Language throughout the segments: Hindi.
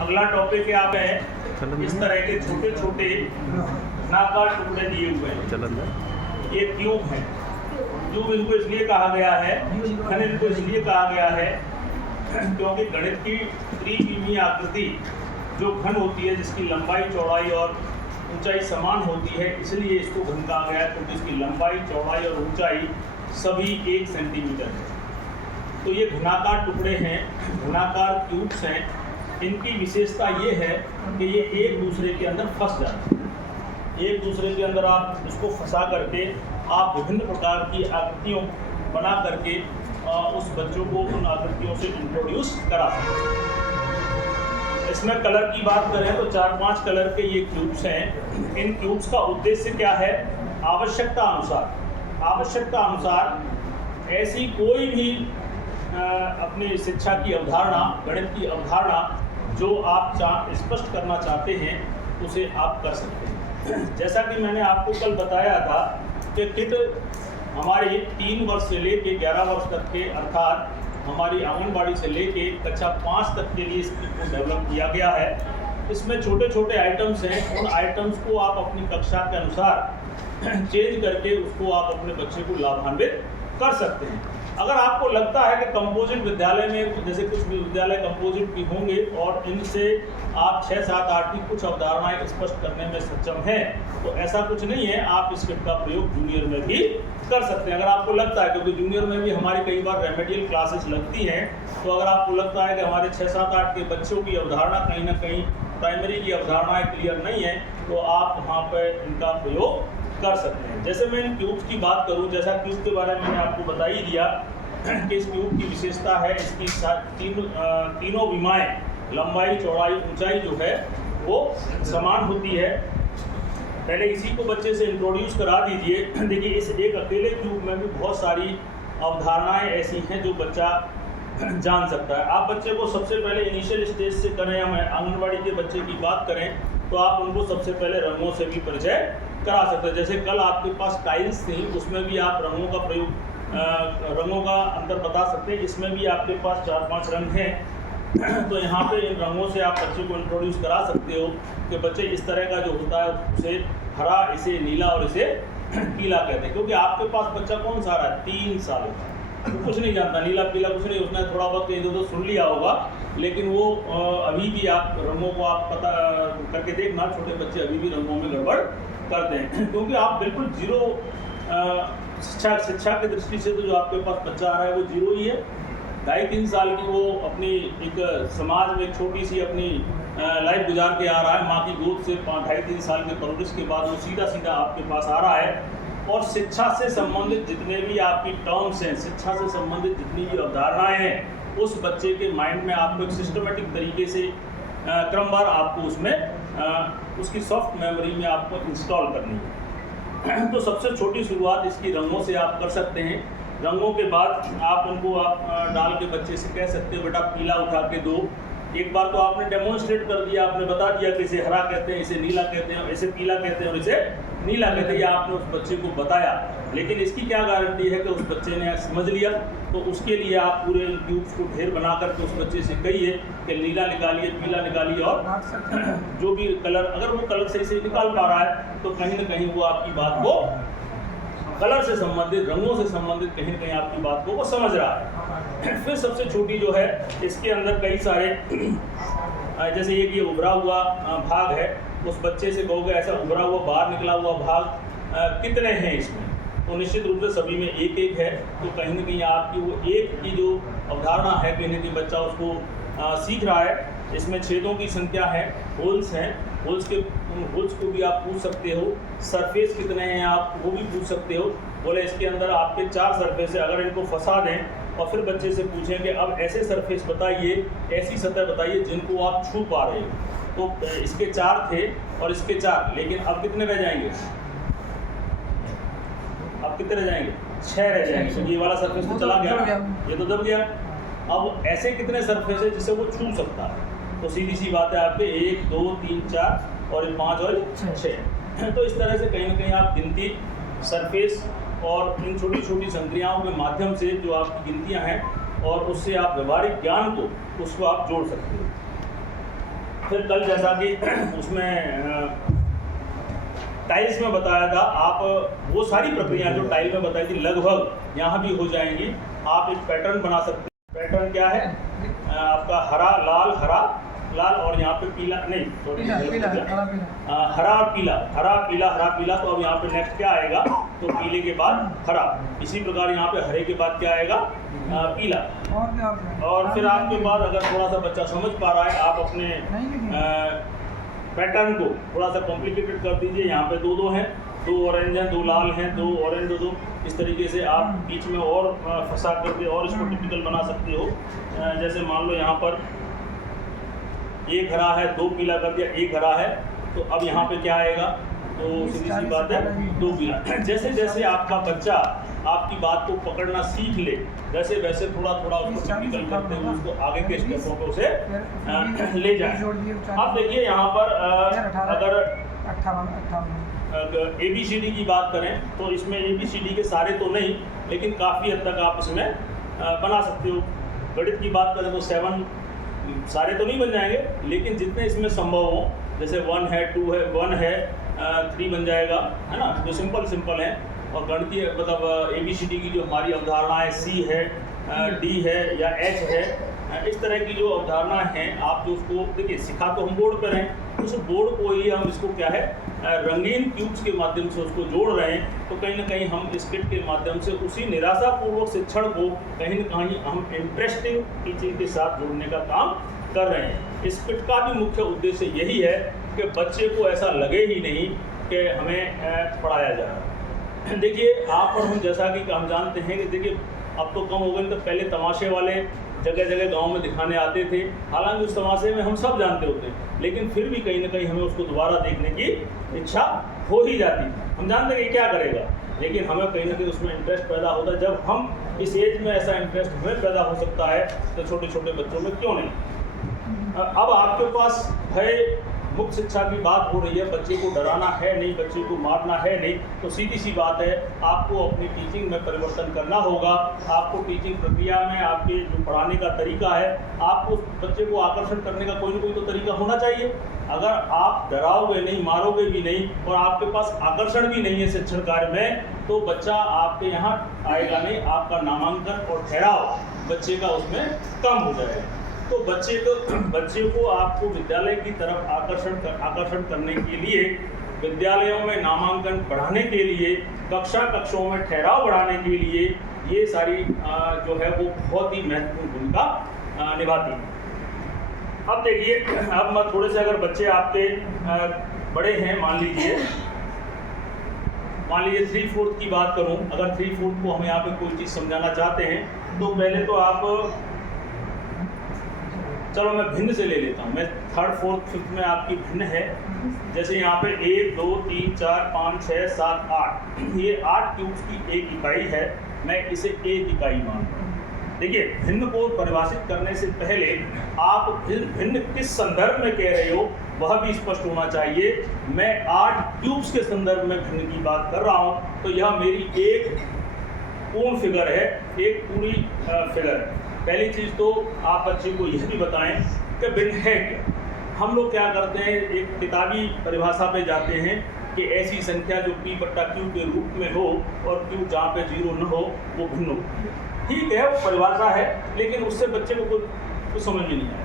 अगला टॉपिक है आप है इस तरह के छोटे छोटे नाकार टुकड़े दिए हुए हैं। ये क्यूब है। क्यूब इनको इसलिए कहा गया है, खनिज इनको इसलिए कहा गया है क्योंकि गणित की त्रिविमीय आकृति जो घन होती है, जिसकी लंबाई चौड़ाई और ऊंचाई समान होती है, इसलिए इसको घन कहा गया क्योंकि इसकी लंबाई चौड़ाई और ऊंचाई सभी 1 सेंटीमीटर है। तो ये घनाकार टुकड़े हैं, घनाकार क्यूब्स हैं। इनकी विशेषता ये है कि ये एक दूसरे के अंदर फंस जाते हैं। एक दूसरे के अंदर आप इसको फंसा करके आप विभिन्न प्रकार की आकृतियों बना करके उस बच्चों को उन आकृतियों से इंट्रोड्यूस करा सकते हैं। इसमें कलर की बात करें तो 4-5 कलर के ये क्यूब्स हैं। इन क्यूब्स का उद्देश्य क्या है? आवश्यकता अनुसार ऐसी कोई भी अपनी शिक्षा की अवधारणा, गणित की अवधारणा जो आप स्पष्ट करना चाहते हैं, उसे आप कर सकते हैं। जैसा कि मैंने आपको कल बताया था कि किट हमारी 3 वर्ष से लेके 11 वर्ष तक के, अर्थात हमारी आंगनबाड़ी से लेके कक्षा 5 तक के लिए इस किट को डेवलप किया गया है। इसमें छोटे छोटे आइटम्स हैं। उन आइटम्स को आप अपनी कक्षा के अनुसार चेंज करके उसको आप अपने बच्चे को लाभान्वित कर सकते हैं। अगर आपको लगता है कि कंपोजिट विद्यालय में, जैसे कुछ विद्यालय कंपोजिट भी होंगे और इनसे आप 6, 7, 8 की कुछ अवधारणाएं स्पष्ट करने में सक्षम हैं, तो ऐसा कुछ नहीं है, आप इस किट का प्रयोग जूनियर में भी कर सकते हैं। अगर आपको लगता है, क्योंकि जूनियर में भी हमारी कई बार रेमेडियल क्लासेस लगती हैं, तो अगर आपको लगता है कि हमारे 6, 7, 8 के बच्चों की अवधारणा कहीं ना कहीं प्राइमरी की अवधारणाएँ क्लियर नहीं है, तो आप वहाँ पर इनका प्रयोग कर सकते हैं। जैसे मैं इन क्यूब्स की बात करूं, जैसा क्यूब के बारे में मैंने आपको बता ही दिया कि इस क्यूब की विशेषता है इसकी तीनों विमाएं, लंबाई चौड़ाई ऊंचाई जो है वो समान होती है। पहले इसी को बच्चे से इंट्रोड्यूस करा दीजिए। देखिए, इस एक अकेले क्यूब में भी बहुत सारी अवधारणाएं ऐसी हैं जो बच्चा जान सकता है। आप बच्चे को सबसे पहले इनिशियल स्टेज से करें, हम आंगनबाड़ी के बच्चे की बात करें, तो आप उनको सबसे पहले रंगों से भी परिचय करा सकते हैं। जैसे कल आपके पास टाइल्स थी, उसमें भी आप रंगों का प्रयोग, रंगों का अंतर बता सकते हैं। इसमें भी आपके पास 4-5 रंग हैं, तो यहाँ पे इन रंगों से आप बच्चे को इंट्रोड्यूस करा सकते हो कि बच्चे इस तरह का जो होता है उसे हरा, इसे नीला और इसे पीला कहते हैं। क्योंकि आपके पास बच्चा कौन सा रहा है? 3 साल का, तो कुछ नहीं जानता, नीला पीला कुछ नहीं। उसने थोड़ा बहुत कहीं तो सुन लिया होगा, लेकिन वो अभी भी आप रंगों को आप पता करके देखना, छोटे बच्चे अभी भी रंगों में गड़बड़ करते हैं। क्योंकि आप बिल्कुल जीरो शिक्षा की दृष्टि से तो जो आपके पास बच्चा आ रहा है वो जीरो ही है। 2.5-3 साल की वो अपनी एक समाज में एक छोटी सी अपनी लाइफ गुजार के आ रहा है। माँ की गोद से 2.5-3 साल के परवरिश के बाद वो सीधा सीधा आपके पास आ रहा है। और शिक्षा से संबंधित जितने भी आपकी टर्म्स हैं, शिक्षा से संबंधित जितनी भी अवधारणाएँ हैं, उस बच्चे के माइंड में आपको एक सिस्टमेटिक तरीके से क्रमवार आपको उसमें उसकी सॉफ्ट मेमोरी में आपको इंस्टॉल करनी है। तो सबसे छोटी शुरुआत इसकी रंगों से आप कर सकते हैं। रंगों के बाद आप उनको डाल के बच्चे से कह सकते हो, बेटा पीला उठा के दो। एक बार तो आपने डेमोन्स्ट्रेट कर दिया, आपने बता दिया कि इसे हरा कहते हैं, इसे नीला कहते हैं, इसे पीला कहते हैं और इसे नीला कहते हैं। आपने उस बच्चे को बताया, लेकिन इसकी क्या गारंटी है कि उस बच्चे ने समझ लिया? तो उसके लिए आप पूरे ट्यूब्स को ढेर बना करके उस बच्चे से कहिए कि नीला निकालिए, पीला निकालिए, और जो भी कलर, अगर वो कलर सही से निकाल पा रहा है तो कहीं ना कहीं वो आपकी बात को, कलर से संबंधित, रंगों से संबंधित कहीं ना कहीं आपकी बात को वो समझ रहा है। फिर सबसे छोटी जो है, इसके अंदर कई सारे, जैसे एक ये उभरा हुआ भाग है, उस बच्चे से कहोगे ऐसा उभरा हुआ बाहर निकला हुआ भाग कितने हैं इसमें, तो निश्चित रूप से सभी में 1-1 है। तो कहीं ना कहीं आपकी वो एक की जो अवधारणा है, कहीं ना कहीं बच्चा उसको सीख रहा है। इसमें छेदों की संख्या है, होल्स हैं, होल्स को भी आप पूछ सकते हो। सरफेस कितने हैं आप वो भी पूछ सकते हो। बोले इसके अंदर आपके 4 सरफेस है, अगर इनको फंसा दें और फिर बच्चे से पूछें कि अब ऐसे सरफेस बताइए, ऐसी सतह बताइए जिनको आप छू पा रहे हो, तो इसके 4 थे और इसके 4, लेकिन अब कितने रह जाएंगे? अब कितने रह जाएंगे? 6 रह जाएंगे। ये वाला सरफेस तो चला गया, ये तो दब गया। अब ऐसे कितने सरफेस है जिसे वो छू सकता है? तो सीधी सी बात है आपके 1, 2, 3, 4 और 5 और 6। तो इस तरह से कहीं ना कहीं आप गिनती, सरफेस और इन छोटी छोटी संक्रियाओं के माध्यम से जो आपकी गिनतियां हैं, और उससे आप व्यवहारिक ज्ञान को, उसको आप जोड़ सकते हो। फिर कल जैसा कि उसमें टाइल्स में बताया था, आप वो सारी प्रक्रिया जो टाइल में बताई थी लगभग यहाँ भी हो जाएंगी। आप एक पैटर्न बना सकते हैं। पैटर्न क्या है आपका? हरा लाल और यहाँ पे पीला, नहीं सॉरी हरा और पीला, हरा पीला। तो अब यहाँ पे नेक्स्ट क्या आएगा? तो पीले के बाद हरा। इसी प्रकार यहाँ पे हरे के बाद क्या आएगा? पीला। और फिर आपके बाद अगर थोड़ा सा बच्चा समझ पा रहा है, आप अपने पैटर्न को थोड़ा सा कॉम्प्लिकेटेड कर दीजिए। यहाँ पे दो हैं, 2 ऑरेंज हैं, 2 लाल हैं, 2 ऑरेंज, 2 इस तरीके से आप बीच में और फंसा करके और इसको टिपिकल बना सकते हो। जैसे मान लो यहाँ पर 1 हरा है, 2 पीला कर दिया, 1 हरा है, तो अब यहाँ पे क्या आएगा? तो सीधी सी बात है 2 पीला। जैसे जैसे आपका बच्चा आपकी बात को पकड़ना सीख ले, वैसे वैसे थोड़ा थोड़ा उसको टिपिकल करते हुए उसको आगे के स्टेपों पे उसे ले जाए। अब देखिए यहाँ पर अगर ABCD की बात करें तो इसमें ABCD के सारे तो नहीं, लेकिन काफ़ी हद तक आप इसमें बना सकते हो। गणित की बात करें तो 7 सारे तो नहीं बन जाएंगे, लेकिन जितने इसमें संभव हो, जैसे 1 है, 2 है, 1 है, 3 बन जाएगा, है ना, जो सिंपल है। और गणितीय मतलब ABCD की जो हमारी अवधारणा है, C है, D है या H है, इस तरह की जो अवधारणा है, आप जो उसको देखिए सिखा तो हम बोर्ड पर हैं, उस बोर्ड को ही हम इसको क्या है रंगीन क्यूब्स के माध्यम से उसको जोड़ रहे हैं। तो कहीं ना कहीं हम इस किट के माध्यम से उसी निराशापूर्वक शिक्षण को कहीं ना कहीं हम इंटरेस्टिंग टीचिंग के साथ जोड़ने का काम कर रहे हैं। इस किट का भी मुख्य उद्देश्य यही है कि बच्चे को ऐसा लगे ही नहीं कि हमें पढ़ाया जा रहा है। देखिए आप और हम जैसा कि हम जानते हैं कि देखिए अब तो कम हो गए, तो पहले तमाशे वाले जगह जगह गांव में दिखाने आते थे। हालांकि उस तमाशे में हम सब जानते होते हैं, लेकिन फिर भी कहीं ना कहीं हमें उसको दोबारा देखने की इच्छा हो ही जाती। हम जानते हैं कि क्या करेगा, लेकिन हमें कहीं ना कहीं उसमें इंटरेस्ट पैदा होता है। जब हम इस एज में ऐसा इंटरेस्ट हमें पैदा हो सकता है, तो छोटे छोटे बच्चों में क्यों नहीं? अब आपके पास भय मुक्त शिक्षा की बात हो रही है, बच्चे को डराना है नहीं, बच्चे को मारना है नहीं, तो सीधी सी बात है आपको अपनी टीचिंग में परिवर्तन करना होगा। आपको टीचिंग प्रक्रिया में आपके जो पढ़ाने का तरीका है, आपको बच्चे को आकर्षण करने का कोई ना कोई तो तरीका होना चाहिए। अगर आप डराओगे नहीं, मारोगे भी नहीं और आपके पास आकर्षण भी नहीं है शिक्षण कार्य में, तो बच्चा आपके यहाँ आएगा नहीं। आपका नामांकन और ठहराव बच्चे का उसमें कम हो जाएगा। तो बच्चे को आपको विद्यालय की तरफ आकर्षण करने के लिए, विद्यालयों में नामांकन बढ़ाने के लिए, कक्षाओं में ठहराव बढ़ाने के लिए ये सारी जो है वो बहुत ही महत्वपूर्ण भूमिका निभाती है। अब देखिए, अब मैं थोड़े से अगर बच्चे आपके बड़े हैं, मान लीजिए 3/4 की बात करूं, अगर 3/4 को हम यहाँ पे कोई चीज़ समझाना चाहते हैं, तो पहले तो आप चलो मैं भिन्न से ले लेता हूँ। मैं 3rd 4th 5th में आपकी भिन्न है। जैसे यहाँ पे 1 2 3 4 5 6 7 8, ये 8 क्यूब्स की एक इकाई है। मैं इसे एक इकाई मानता हूँ। देखिए, भिन्न को परिभाषित करने से पहले आप भिन्न किस संदर्भ में कह रहे हो वह भी स्पष्ट होना चाहिए। मैं 8 क्यूब्स के संदर्भ में भिन्न की बात कर रहा हूँ, तो यह मेरी एक पूर्ण फिगर है, एक पूरी फिगर है। पहली चीज़ तो आप बच्चे को यह भी बताएं कि भिन्न है क्या। हम लोग क्या करते हैं, एक किताबी परिभाषा पे जाते हैं कि ऐसी संख्या जो P/Q के रूप में हो और Q जहाँ पे 0 न हो वो भिन्न होती है। ठीक है, वो परिभाषा है, लेकिन उससे बच्चे को कुछ समझ में नहीं आया।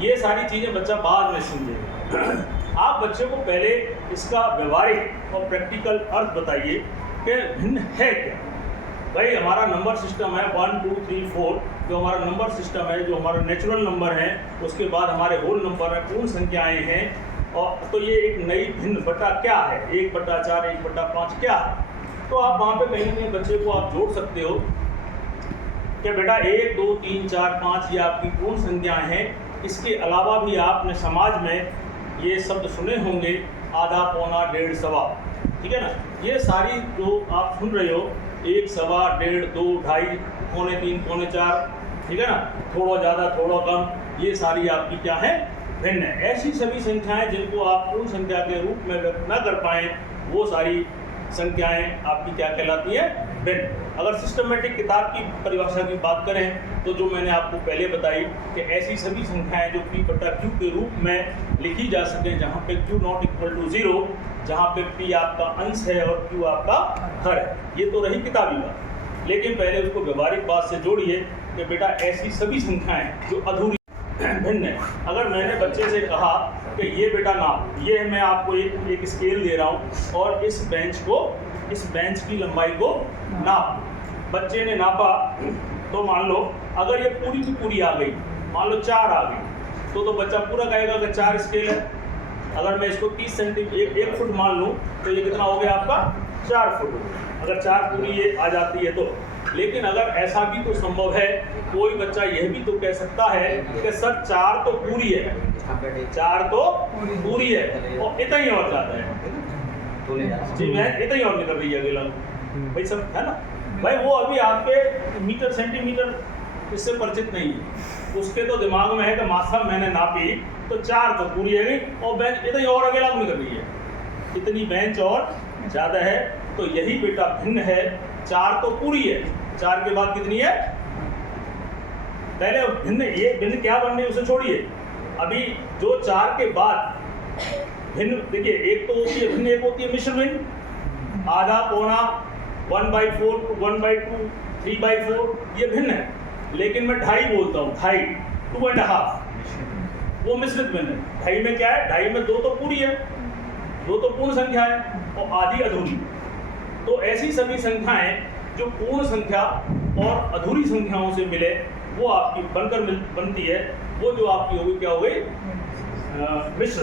ये सारी चीज़ें बच्चा बाद में समझेगा। आप बच्चे को पहले इसका व्यवहारिक और प्रैक्टिकल अर्थ बताइए कि भिन्न है क्या। भाई हमारा नंबर सिस्टम है 1 2 3 4, जो हमारा नंबर सिस्टम है, जो हमारा नेचुरल नंबर है, उसके बाद हमारे होल नंबर है, पूर्ण संख्याएं हैं। और तो ये एक नई भिन्न बटा क्या है, 1/4 1/5 क्या है। तो आप वहाँ पे कहीं ना कहीं बच्चे को आप जोड़ सकते हो कि बेटा 1 2 3 4 5 ये आपकी पूर्ण संख्याएं हैं। इसके अलावा भी आपने समाज में ये शब्द सुने होंगे, आधा, पौना, डेढ़, सवा, ठीक है ना। ये सारी जो आप सुन रहे हो, 1 सवा, 1.5 2 2.5 पौने 3 पौने 4, ठीक है ना, थोड़ा ज़्यादा थोड़ा कम, ये सारी आपकी क्या है, भिन्न है। ऐसी सभी संख्याएं जिनको आप पूर्ण संख्या के रूप में व्यक्त न कर पाएँ, वो सारी संख्याएं आपकी क्या कहलाती हैं, भिन्न। अगर सिस्टमेटिक किताब की परिभाषा की बात करें तो जो मैंने आपको पहले बताई कि ऐसी सभी संख्याएं जो P बटा Q के रूप में लिखी जा सकें जहां पे Q नॉट इक्वल टू 0, जहां पे P आपका अंश है और Q आपका हर है। ये तो रही किताबी बात, लेकिन पहले उसको व्यवहारिक बात से जोड़िए कि बेटा ऐसी सभी संख्याएं जो अधूरी भिन्न है। अगर मैंने बच्चे से कहा कि ये बेटा नाप, ये मैं आपको एक स्केल दे रहा हूँ और इस बेंच की लंबाई को नाप, बच्चे ने नापा तो मान लो अगर ये पूरी की पूरी आ गई, मान लो 4 आ गई, तो बच्चा पूरा कहेगा कि 4 स्केल है। अगर मैं इसको 30 सेंटीमीटर 1 फुट मान लूँ तो ये कितना हो गया आपका 4 फुट, अगर 4 पूरी ये आ जाती है तो। लेकिन अगर ऐसा भी तो संभव है, कोई बच्चा यह भी तो कह सकता है कि सर 4 तो पूरी है, 4 तो पूरी है और इतना ही और जाता है जी, मैं इतना ही और निकल रही है अगला भाई, सब है ना भाई। वो अभी आपके मीटर सेंटीमीटर इससे परिचित नहीं है, उसके तो दिमाग में है कि मासा मैंने नापी तो 4 तो पूरी है गई और बेंच इतना ही और अगला निकल रही है, इतनी बेंच और ज़्यादा है। तो यही बेटा भिन्न है, 4 तो पूरी है, 4 के बाद कितनी है, पहले भिन्न, ये भिन्न क्या बननी है उसे छोड़िए। अभी जो 4 के बाद भिन्न, देखिए एक तो होती है भिन्न, एक होती है मिश्र भिन्न, आधा पौना 1/4 1/2 3/4 ये भिन्न है। लेकिन मैं 2.5 बोलता हूँ, 2.5 2.5 वो मिश्रित भिन्न है। 2.5 में क्या है, 2.5 में 2 तो पूरी है, 2 तो पूर्ण संख्या है और आधी अधूरी। तो ऐसी सभी संख्याएं जो पूर्ण संख्या और अधूरी संख्याओं से मिले वो आपकी बनती है, वो जो आपकी होगी क्या हो गई, मिश्र।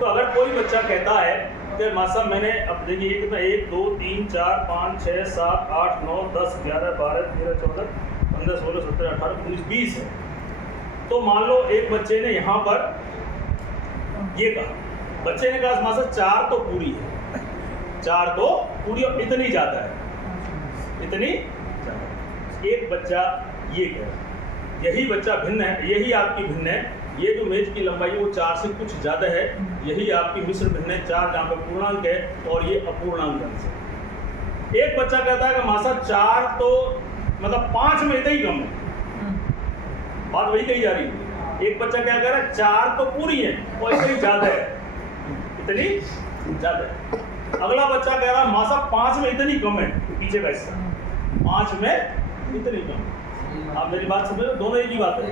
तो अगर कोई बच्चा कहता है कि मासा मैंने, अब देखिए कितना, 1 2 3 4 5 6 7 8 9 10 11 12 13 14 15 16 17 18 19 20 है। तो मान लो एक बच्चे ने यहाँ पर ये कहा, बच्चे ने कहा मासा 4 तो पूरी है, 4 तो पूरी और इतनी ज़्यादा है, इतनी ज़्यादा। एक बच्चा ये कह रहा है, यही बच्चा भिन्न है, यही आपकी भिन्न है। ये जो मेज की लंबाई है वो 4 से कुछ ज़्यादा है, यही आपकी मिश्र भिन्न है, 4 जहाँ पे पूर्णांक है और ये अपूर्णांक अंश है। एक बच्चा कहता है कि मासा 4 तो मतलब 5 में इतना ही कम है, बात वही कही जा रही है। एक बच्चा क्या कह रहा है, 4 तो पूरी है और इतनी ज़्यादा है, इतनी ज़्यादा है। अगला बच्चा कह रहा है मासा 5 में इतनी कम है, पीछे का हिस्सा 5 में इतनी कम। आप मेरी बात समझ, दोनों एक ही बात है।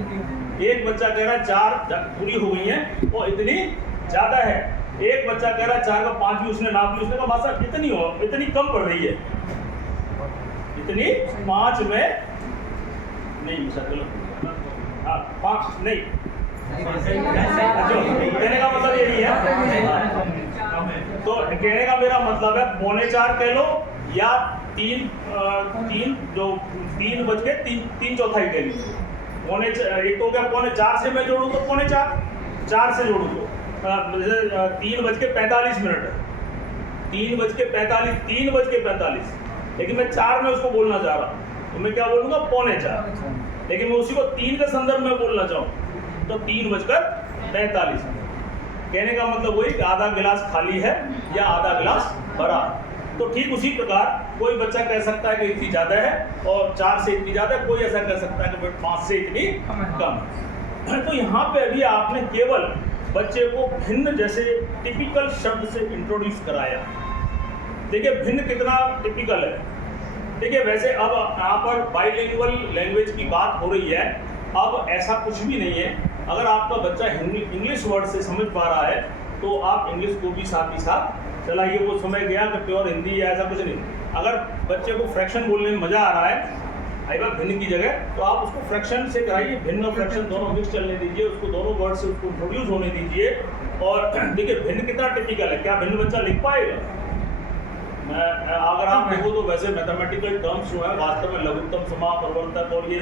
एक बच्चा कह रहा है 4 पूरी हो गई है और इतनी ज्यादा है, एक बच्चा कह रहा है 4 का 5 भी उसने नाप ली, उसने कहा मासा इतनी हो, इतनी कम पड़ रही है, इतनी 5 में नहीं, हाँ 5 नहीं, कहने का मतलब यही है। तो कहने का मेरा मतलब है 3.25 कह लो या 3 जो 3 बज के 3 चौथाई कह लीजिए। एक तो क्या 3.25 से मैं जोड़ूँ तो 3.25, 4 से जोड़ूँ तो 3:45 है, 3:45, लेकिन मैं 4 में उसको बोलना चाह रहा हूँ तो मैं क्या बोलूँगा 3:45, लेकिन मैं उसी को 3 के संदर्भ में बोलना चाहूँ तो 3:45। कहने का मतलब वही कि आधा गिलास खाली है या आधा गिलास भरा। तो ठीक उसी प्रकार कोई बच्चा कह सकता है कि इतनी ज़्यादा है और 4 से इतनी ज़्यादा है, कोई ऐसा कह सकता है कि 5 से इतनी कम है। तो यहाँ पे अभी आपने केवल बच्चे को भिन्न जैसे टिपिकल शब्द से इंट्रोड्यूस कराया। देखिए भिन्न कितना टिपिकल है। देखिए वैसे अब यहाँ पर बाइलिंगुअल लैंग्वेज की बात हो रही है, अब ऐसा कुछ भी नहीं है। अगर आपका बच्चा इंग्लिश वर्ड से समझ पा रहा है तो आप इंग्लिश को भी साथ ही साथ चलाइए। वो समय गया कि प्योर हिंदी या ऐसा कुछ नहीं। अगर बच्चे को फ्रैक्शन बोलने में मज़ा आ रहा है आएगा भिन्न की जगह, तो आप उसको फ्रैक्शन से कराइए, भिन्न और फ्रैक्शन दोनों मिक्स चलने दीजिए, उसको दोनों वर्ड से उसको इंट्रोड्यूस होने दीजिए। और देखिए भिन्न कितना टिपिकल है, क्या भिन्न बच्चा लिख पाएगा? अगर आप देखो तो वैसे मैथमेटिकल टर्म्स जो है वास्तव में लघुत्तम, समापवर्तक और ये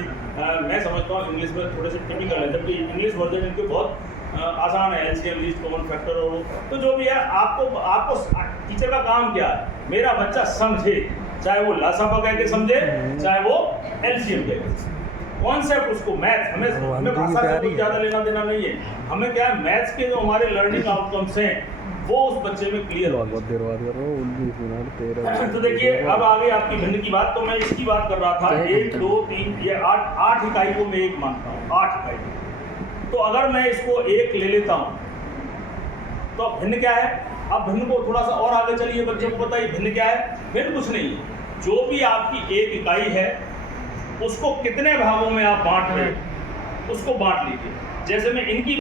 मैं समझता हूँ इंग्लिश में थोड़े से टिपिकल है, जबकि इंग्लिश वर्जन इनके बहुत आसान है, एलसीएम, लीस्ट कॉमन फैक्टर और तो जो भी है। आपको टीचर का काम क्या है, मेरा बच्चा समझे, चाहे वो लासापा कह के समझे, चाहे वो एलसीएम कह के। कॉन्सेप्ट उसको मैथ हमें भाषा से कोई ज़्यादा लेना देना नहीं है। हमें क्या है, मैथ्स के जो हमारे लर्निंग आउटकम्स हैं वो उस बच्चे में क्लियर हो। तो देखिए अब आगे आपकी भिन्न की बात, तो मैं इसकी बात कर रहा था 1 2 3 ये 8 इकाई को मैं 1 मानता हूँ, 8 इकाई। तो अगर मैं इसको 1 ले लेता हूँ तो भिन्न क्या है? अब भिन्न को थोड़ा सा और आगे चलिए, बच्चों को बताइए भिन्न क्या है। भिन्न कुछ नहीं है, जो भी आपकी 1 इकाई है उसको कितने भागों में आप बांट रहे हैं उसको बांट लीजिए। जैसे मैं इनकी